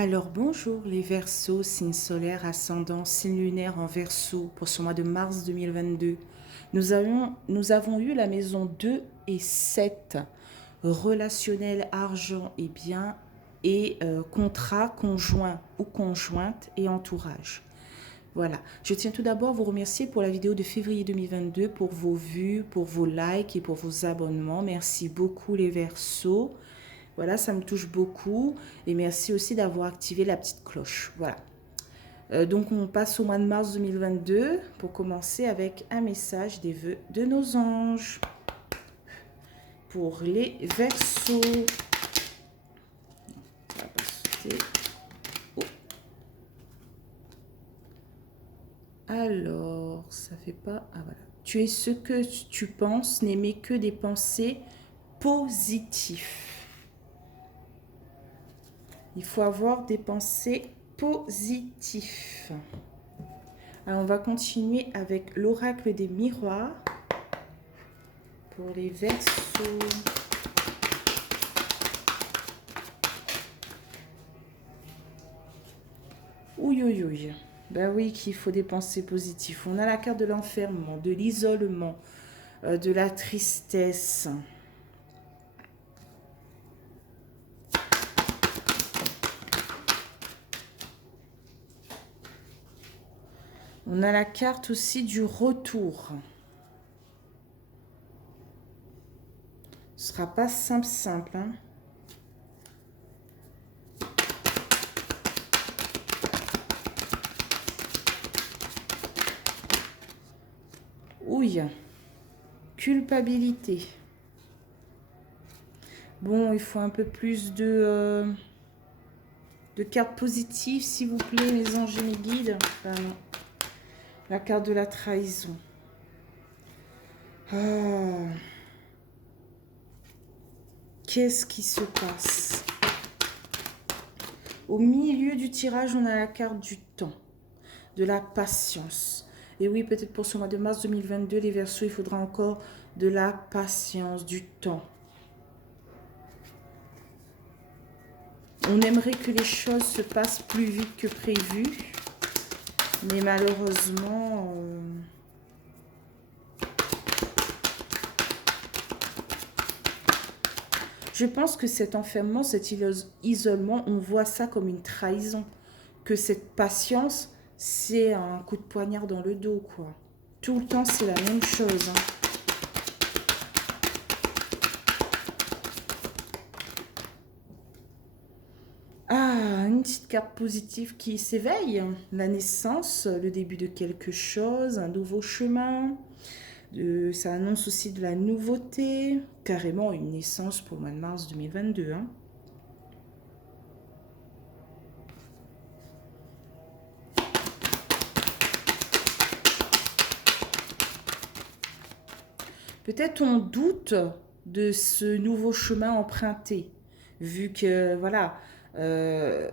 Alors bonjour les Verseaux, signe solaire, ascendant, signe lunaire en Verseau pour ce mois de mars 2022. Nous avons eu la maison 2 et 7, relationnel, argent et biens, et contrat, conjoint ou conjointe et entourage. Voilà, je tiens tout d'abord à vous remercier pour la vidéo de février 2022, pour vos vues, pour vos likes et pour vos abonnements. Merci beaucoup les Verseaux. Voilà, ça me touche beaucoup. Et merci aussi d'avoir activé la petite cloche. Voilà. Donc, on passe au mois de mars 2022 pour commencer avec un message des vœux de nos anges. Pour les Verseaux. Ça va pas sauter. Oh. Alors, ça fait pas... Ah voilà. Tu es ce que tu penses, n'aimez que des pensées positives. Il faut avoir des pensées positives. Alors, on va continuer avec l'oracle des miroirs pour les Verseaux. Ouïe, ouïe, ouïe. Ben oui, qu'il faut des pensées positives. On a la carte de l'enfermement, de l'isolement, de la tristesse. On a la carte aussi du retour. Ce sera pas simple, hein. Ouille. Culpabilité. Bon, il faut un peu plus de cartes positives, s'il vous plaît, mes anges et mes guides. Enfin, non. La carte de la trahison. Ah. Qu'est-ce qui se passe? Au milieu du tirage, on a la carte du temps, de la patience. Et oui, peut-être pour ce mois de mars 2022, les Verseaux, il faudra encore de la patience, du temps. On aimerait que les choses se passent plus vite que prévu, mais malheureusement... Je pense que cet enfermement, cet isolement, on voit ça comme une trahison. Que cette patience, c'est un coup de poignard dans le dos, quoi. Tout le temps, c'est la même chose, hein. Ah, une petite carte positive qui s'éveille. La naissance, le début de quelque chose, un nouveau chemin. Ça annonce aussi de la nouveauté. Carrément une naissance pour le mois de mars 2022, hein. Peut-être on doute de ce nouveau chemin emprunté, vu que, euh,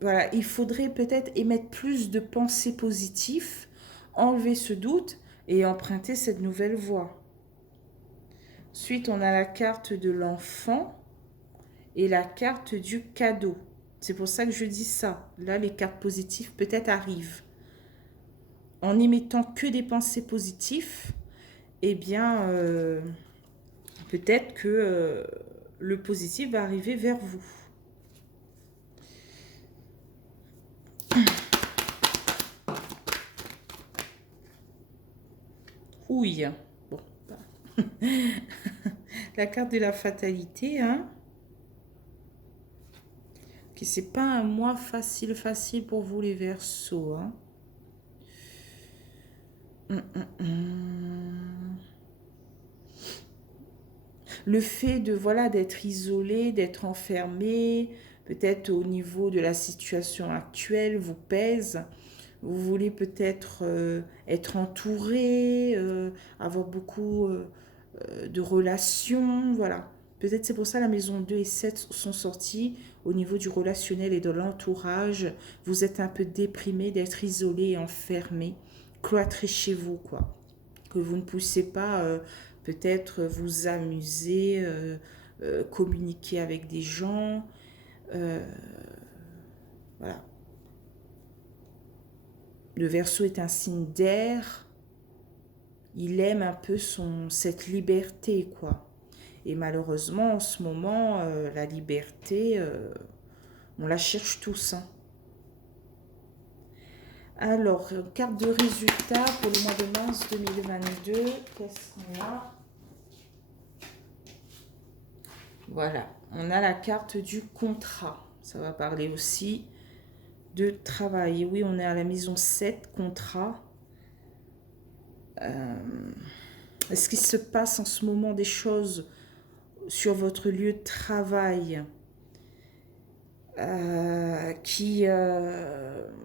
voilà, il faudrait peut-être émettre plus de pensées positives, enlever ce doute et emprunter cette nouvelle voie. Ensuite, on a la carte de l'enfant et la carte du cadeau. C'est pour ça que je dis ça. Là, les cartes positives peut-être arrivent. En émettant que des pensées positives, eh bien, peut-être que le positif va arriver vers vous. Ouille. Bon. La carte de la fatalité, hein. Okay, c'est pas un mois facile pour vous les Verseaux, hein. Le fait de d'être isolé, d'être enfermé, peut-être au niveau de la situation actuelle vous pèse. Vous voulez peut-être être entouré, avoir beaucoup de relations, voilà. Peut-être c'est pour ça la maison 2 et 7 sont sortis au niveau du relationnel et de l'entourage. Vous êtes un peu déprimé d'être isolé et enfermé, cloîtré chez vous, quoi. Que vous ne poussez pas peut-être vous amuser, communiquer avec des gens. Voilà. Le Verseau est un signe d'air. Il aime un peu cette liberté, quoi. Et malheureusement, en ce moment, la liberté, on la cherche tous, hein. Alors, carte de résultat pour le mois de mars 2022. Qu'est-ce qu'on a? Voilà, on a la carte du contrat. Ça va parler aussi de travail. Et oui, on est à la maison 7, contrat. Est-ce qu'il se passe en ce moment des choses sur votre lieu de travail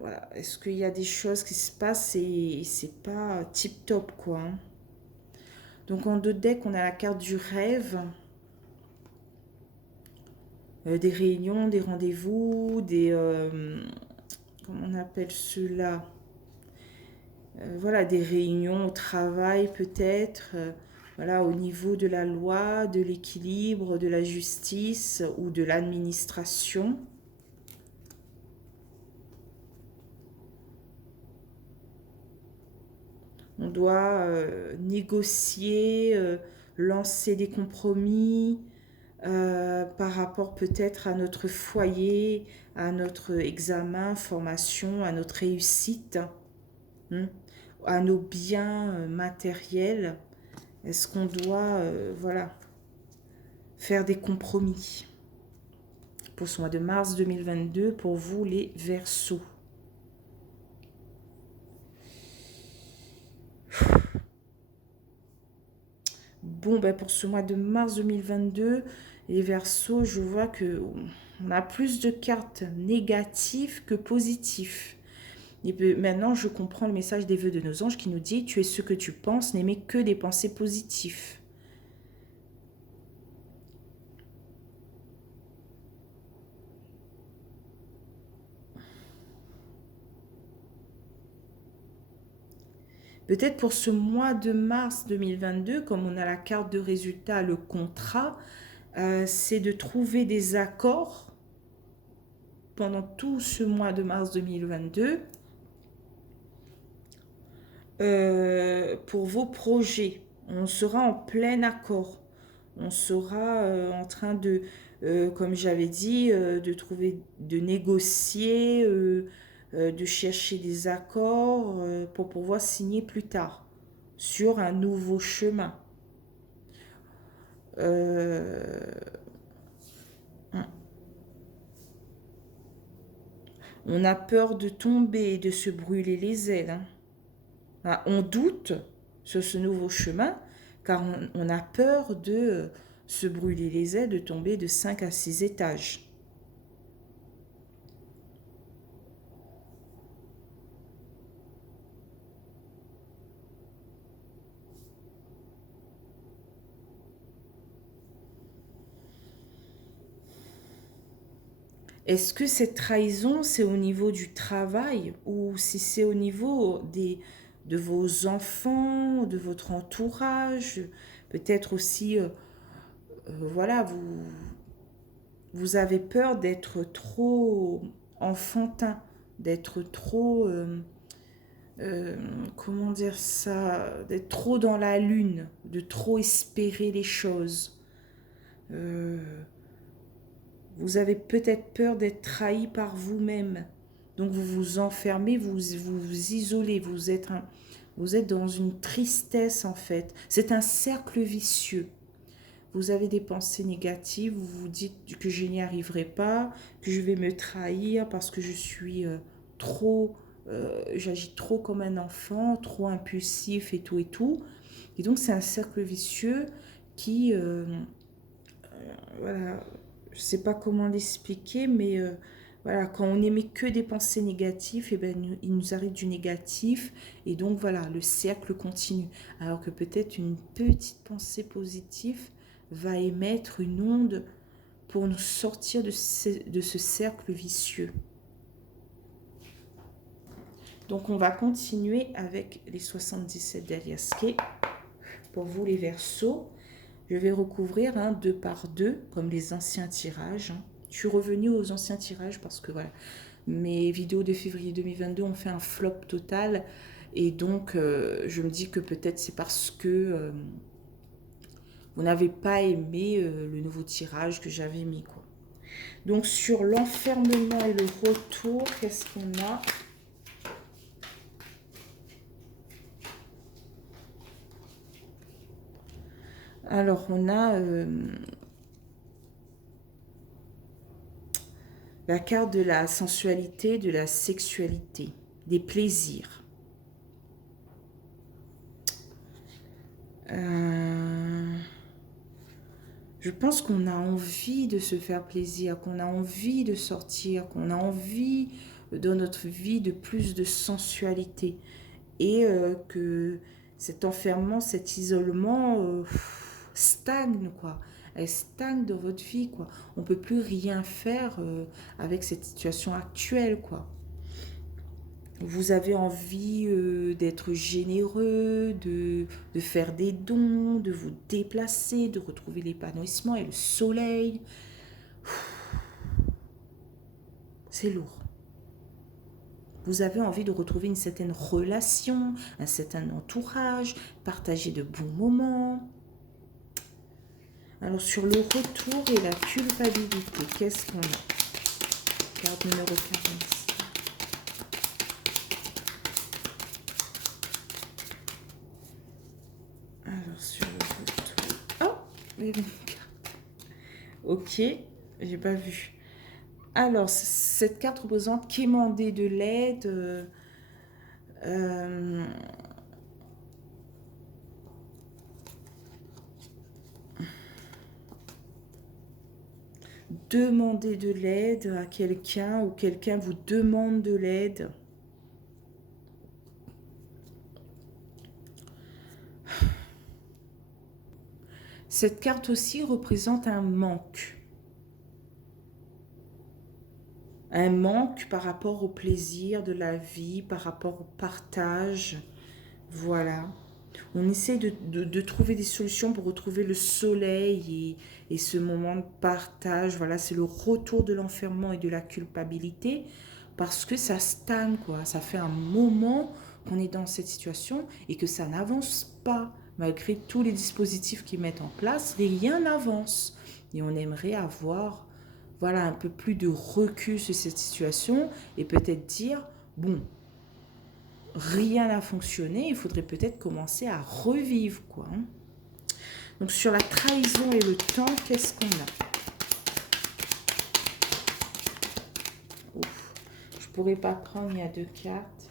voilà. Est-ce qu'il y a des choses qui se passent et c'est pas tip top, quoi, hein. Donc en deux decks, on a la carte du rêve, des réunions, des rendez-vous, comment on appelle cela, voilà, des réunions au travail peut-être, voilà, au niveau de la loi, de l'équilibre, de la justice ou de l'administration. On doit négocier, lancer des compromis par rapport peut-être à notre foyer, à notre examen, formation, à notre réussite, hein, à nos biens matériels. Est-ce qu'on doit voilà, faire des compromis pour ce mois de mars 2022 pour vous les Verseaux? Bon, ben pour ce mois de mars 2022, les Verseaux, je vois que on a plus de cartes négatives que positives. Et maintenant, je comprends le message des vœux de nos anges qui nous dit « Tu es ce que tu penses, n'aimez que des pensées positives ». Peut-être pour ce mois de mars 2022, comme on a la carte de résultat, le contrat, c'est de trouver des accords pendant tout ce mois de mars 2022 pour vos projets. On sera en plein accord. On sera en train de, comme j'avais dit, de trouver, de négocier, de chercher des accords pour pouvoir signer plus tard sur un nouveau chemin. On a peur de tomber et de se brûler les ailes, hein. On doute sur ce nouveau chemin car on a peur de se brûler les ailes, de tomber de 5 à 6 étages. Est-ce que cette trahison, c'est au niveau du travail ou si c'est au niveau de vos enfants, de votre entourage? Peut-être aussi, voilà, vous avez peur d'être trop enfantin, d'être trop, comment dire ça, d'être trop dans la lune, de trop espérer les choses. Euh, Vous avez peut-être peur d'être trahi par vous-même. Donc vous vous enfermez, vous isolez, vous êtes dans une tristesse en fait. C'est un cercle vicieux. Vous avez des pensées négatives, vous vous dites que je n'y arriverai pas, que je vais me trahir parce que je suis j'agis trop comme un enfant, trop impulsif et tout et tout. Et donc c'est un cercle vicieux qui, voilà, je ne sais pas comment l'expliquer, mais voilà, quand on n'émet que des pensées négatives, et ben, il nous arrive du négatif, et donc voilà, le cercle continue. Alors que peut-être une petite pensée positive va émettre une onde pour nous sortir de ce cercle vicieux. Donc on va continuer avec les 77 d'Alias Kay. Pour vous les Verseaux, je vais recouvrir 2 par 2, comme les anciens tirages, hein, Je suis revenue aux anciens tirages parce que voilà, mes vidéos de février 2022 ont fait un flop total. Et donc, je me dis que peut-être c'est parce que vous n'avez pas aimé le nouveau tirage que j'avais mis, quoi. Donc, sur l'enfermement et le retour, qu'est-ce qu'on a? Alors, on a la carte de la sensualité, de la sexualité, des plaisirs. Je pense qu'on a envie de se faire plaisir, qu'on a envie de sortir, qu'on a envie dans notre vie de plus de sensualité. Et que cet enfermement, cet isolement stagne, quoi. Elle stagne dans votre vie, quoi. On ne peut plus rien faire avec cette situation actuelle, quoi. Vous avez envie d'être généreux, de faire des dons, de vous déplacer, de retrouver l'épanouissement et le soleil. C'est lourd. Vous avez envie de retrouver une certaine relation, un certain entourage, partager de bons moments. Alors sur le retour et la culpabilité, qu'est-ce qu'on a? Carte numéro 46. Alors sur le retour... Oh, ok, j'ai pas vu. Alors, cette carte représente quémander de l'aide, demander de l'aide à quelqu'un ou quelqu'un vous demande de l'aide. Cette carte aussi représente un manque. Un manque par rapport au plaisir de la vie, par rapport au partage. Voilà. On essaie de trouver des solutions pour retrouver le soleil et ce moment de partage. Voilà, c'est le retour de l'enfermement et de la culpabilité parce que ça stagne, quoi. Ça fait un moment qu'on est dans cette situation et que ça n'avance pas. Malgré tous les dispositifs qu'ils mettent en place, rien n'avance. Et on aimerait avoir, voilà, un peu plus de recul sur cette situation et peut-être dire, bon, rien n'a fonctionné, il faudrait peut-être commencer à revivre, quoi. Donc sur la trahison et le temps, qu'est-ce qu'on a? Ouf, je pourrais pas prendre, il y a 2 cartes.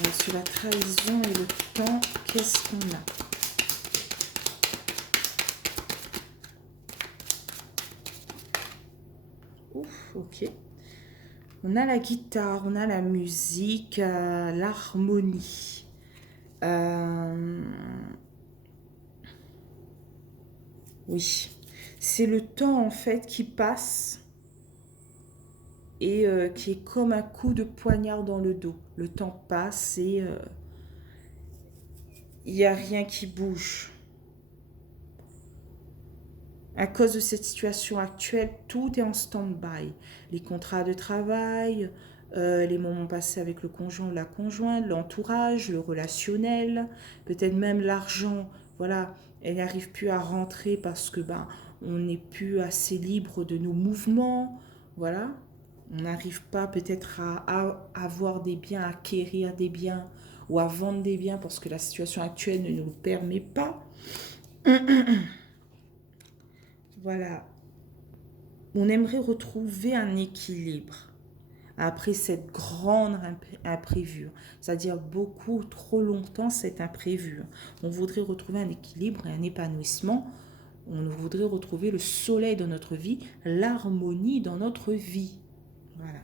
Alors, sur la trahison et le temps, qu'est-ce qu'on a? Ouf, ok. On a la guitare, on a la musique, l'harmonie. Oui, c'est le temps en fait qui passe et qui est comme un coup de poignard dans le dos. Le temps passe et il n'y a rien qui bouge. À cause de cette situation actuelle, tout est en stand-by. Les contrats de travail, les moments passés avec le conjoint ou la conjointe, l'entourage, le relationnel, peut-être même l'argent. Voilà, elle n'arrive plus à rentrer parce que on n'est plus assez libre de nos mouvements. Voilà, on n'arrive pas peut-être à avoir des biens, à acquérir des biens ou à vendre des biens parce que la situation actuelle ne nous le permet pas. Voilà, on aimerait retrouver un équilibre après cette grande imprévue, c'est-à-dire beaucoup trop longtemps cet imprévu. On voudrait retrouver un équilibre et un épanouissement. On voudrait retrouver le soleil dans notre vie, l'harmonie dans notre vie. Voilà.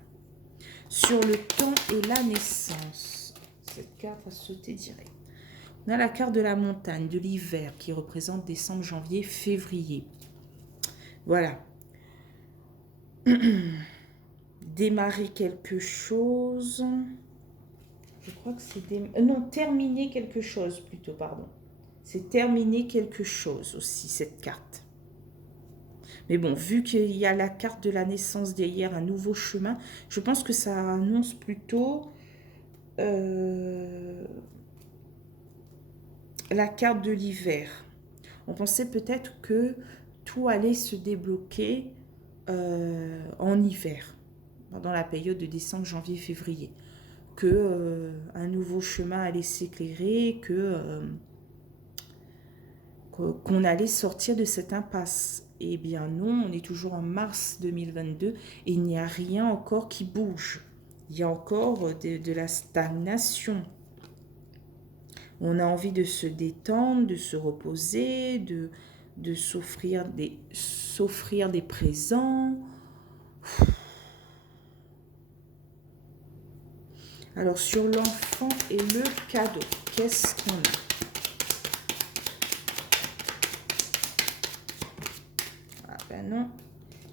Sur le temps et la naissance, cette carte a sauté direct. On a la carte de la montagne, de l'hiver, qui représente décembre, janvier, février. Voilà. Démarrer quelque chose. Je crois que c'est... Non, terminer quelque chose plutôt, pardon. C'est terminer quelque chose aussi, cette carte. Mais bon, vu qu'il y a la carte de la naissance derrière, un nouveau chemin, je pense que ça annonce plutôt la carte de l'hiver. On pensait peut-être que tout allait se débloquer en hiver, pendant la période de décembre, janvier, février. Que un nouveau chemin allait s'éclairer, qu'on allait sortir de cette impasse. Eh bien non, on est toujours en mars 2022 et il n'y a rien encore qui bouge. Il y a encore de la stagnation. On a envie de se détendre, de se reposer, de s'offrir des présents. Alors sur l'enfant et le cadeau, qu'est-ce qu'on a? Ah ben non,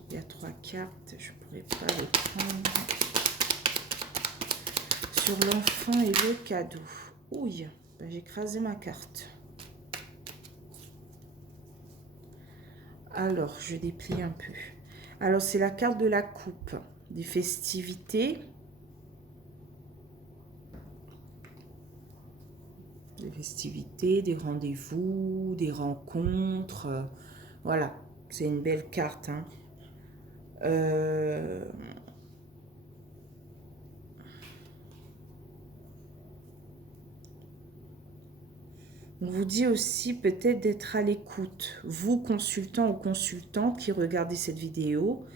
il y a 3 cartes, je ne pourrais pas les prendre. Sur l'enfant et le cadeau. Ouille, ben j'ai écrasé ma carte. Alors, je déplie un peu. Alors, c'est la carte de la coupe, des festivités. Des festivités, des rendez-vous, des rencontres. Voilà, c'est une belle carte. Hein. On vous dit aussi peut-être d'être à l'écoute. Vous, consultants ou consultantes qui regardez cette vidéo,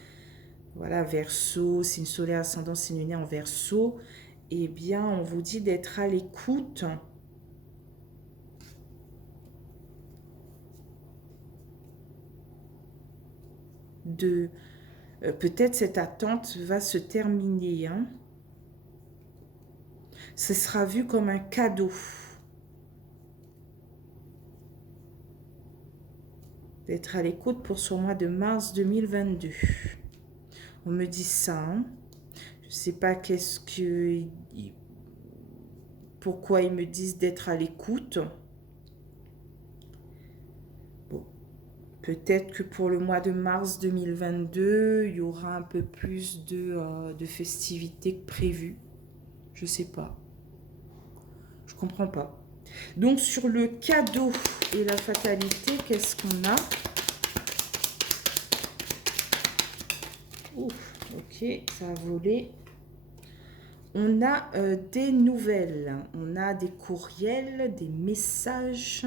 voilà, Verseau, signe solaire, ascendant, signe lunaire en Verseau, eh bien, on vous dit d'être à l'écoute de... peut-être cette attente va se terminer. Hein. Ce sera vu comme un cadeau. D'être à l'écoute pour ce mois de mars 2022. On me dit ça. Hein. Je ne sais pas pourquoi ils me disent d'être à l'écoute. Bon. Peut-être que pour le mois de mars 2022, il y aura un peu plus de festivités que prévu. Je ne sais pas. Je ne comprends pas. Donc sur le cadeau et la fatalité, qu'est-ce qu'on a? Ouf, ok, ça a volé. On a des nouvelles, on a des courriels, des messages.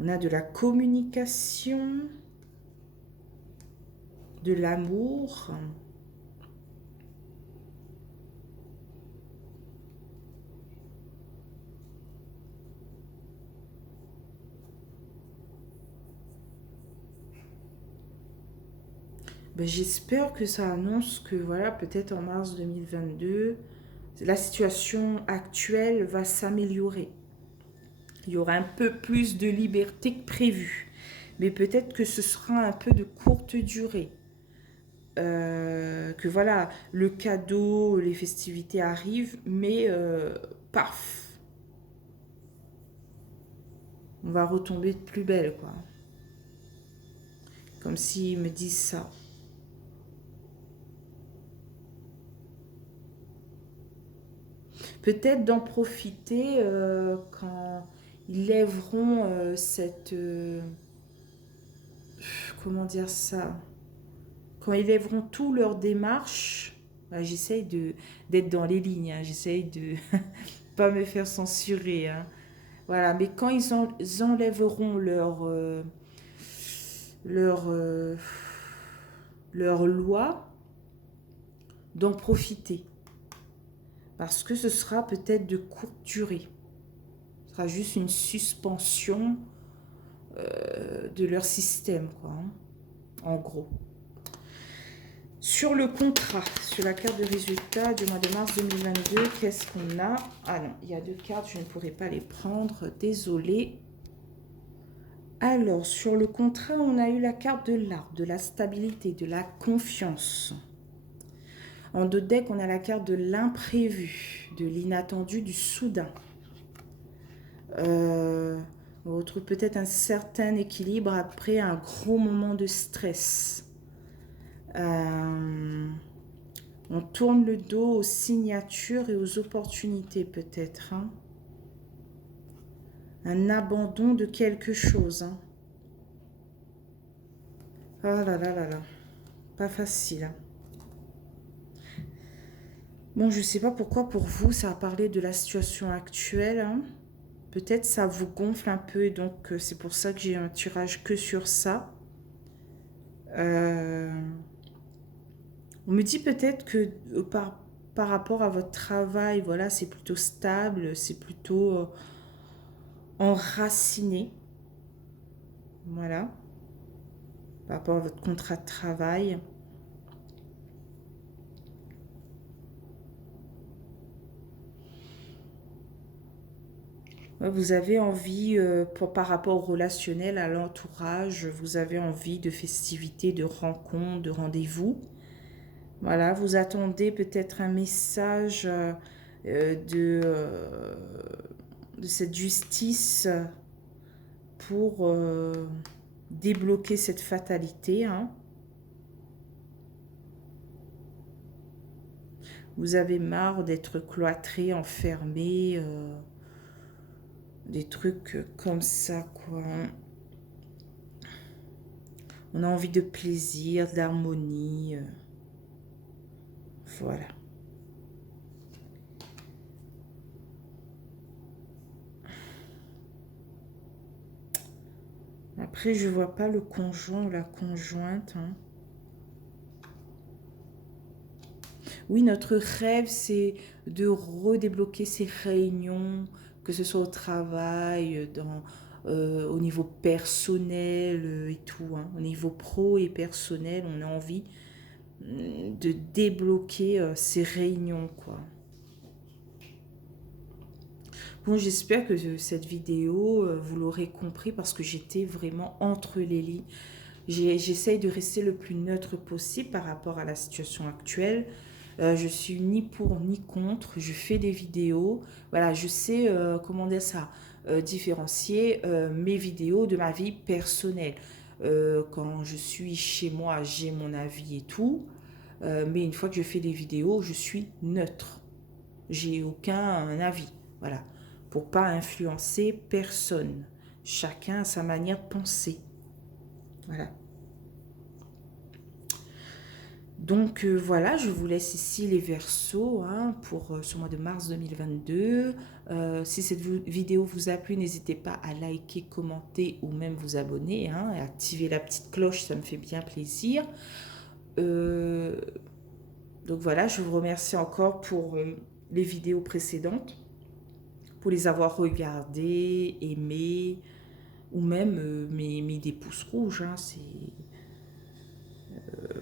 On a de la communication, de l'amour. Ben, j'espère que ça annonce que voilà, peut-être en mars 2022, la situation actuelle va s'améliorer. Il y aura un peu plus de liberté que prévu. Mais peut-être que ce sera un peu de courte durée. Que voilà, le cadeau, les festivités arrivent, mais paf, on va retomber de plus belle, quoi. Comme s'ils me disent ça. Peut-être d'en profiter quand ils lèveront cette... comment dire ça? Quand ils lèveront tout leur démarche, bah, j'essaye d'être dans les lignes, hein, j'essaye de pas me faire censurer. Hein. Voilà, mais quand ils enlèveront leur, euh, leur loi, d'en profiter. Parce que ce sera peut-être de courte durée. Ce sera juste une suspension de leur système, quoi, hein, en gros. Sur le contrat, sur la carte de résultat du mois de mars 2022, qu'est-ce qu'on a? Ah non, il y a 2 cartes, je ne pourrai pas les prendre, désolée. Alors, sur le contrat, on a eu la carte de l'arbre, de la stabilité, de la confiance. En dos de deck, on a la carte de l'imprévu, de l'inattendu, du soudain. On retrouve peut-être un certain équilibre après un gros moment de stress. On tourne le dos aux signatures et aux opportunités peut-être. Hein. Un abandon de quelque chose. Hein. Oh là là là là. Pas facile. Hein. Bon, je ne sais pas pourquoi pour vous, ça a parlé de la situation actuelle. Hein. Peut-être ça vous gonfle un peu et donc c'est pour ça que j'ai un tirage que sur ça. On me dit peut-être que par rapport à votre travail, voilà, c'est plutôt stable, c'est plutôt enraciné. Voilà. Par rapport à votre contrat de travail. Vous avez envie, par rapport au relationnel, à l'entourage, vous avez envie de festivités, de rencontres, de rendez-vous. Voilà, vous attendez peut-être un message de cette justice pour débloquer cette fatalité. Hein. Vous avez marre d'être cloîtré, enfermé, des trucs comme ça, quoi. On a envie de plaisir, d'harmonie. Voilà. Après, je vois pas le conjoint ou la conjointe. Hein. Oui, notre rêve, c'est de redébloquer ces réunions, que ce soit au travail, au niveau personnel et tout. Hein. Au niveau pro et personnel, on a envie de débloquer ces réunions, quoi. Bon, j'espère que cette vidéo, vous l'aurez compris parce que j'étais vraiment entre les lits. J'essaye de rester le plus neutre possible par rapport à la situation actuelle. Je suis ni pour ni contre. Je fais des vidéos. Voilà, je sais, comment dire ça, différencier mes vidéos de ma vie personnelle. Quand je suis chez moi, j'ai mon avis et tout. Mais une fois que je fais des vidéos, je suis neutre. J'ai aucun avis. Voilà. Pour pas influencer personne. Chacun a sa manière de penser. Voilà. Donc voilà, je vous laisse ici les Verseaux hein, pour ce mois de mars 2022. Si cette vidéo vous a plu, n'hésitez pas à liker, commenter ou même vous abonner. Hein, et activer la petite cloche, ça me fait bien plaisir. Donc voilà, je vous remercie encore pour les vidéos précédentes, pour les avoir regardées, aimées, ou même mis des pouces rouges. Hein,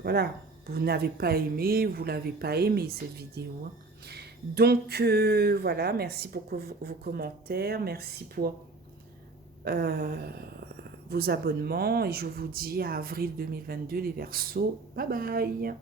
voilà, vous n'avez pas aimé, vous l'avez pas aimé cette vidéo. Hein. Donc voilà, merci pour vos commentaires, merci pour vos abonnements et je vous dis à avril 2022 les Verseaux. Bye bye.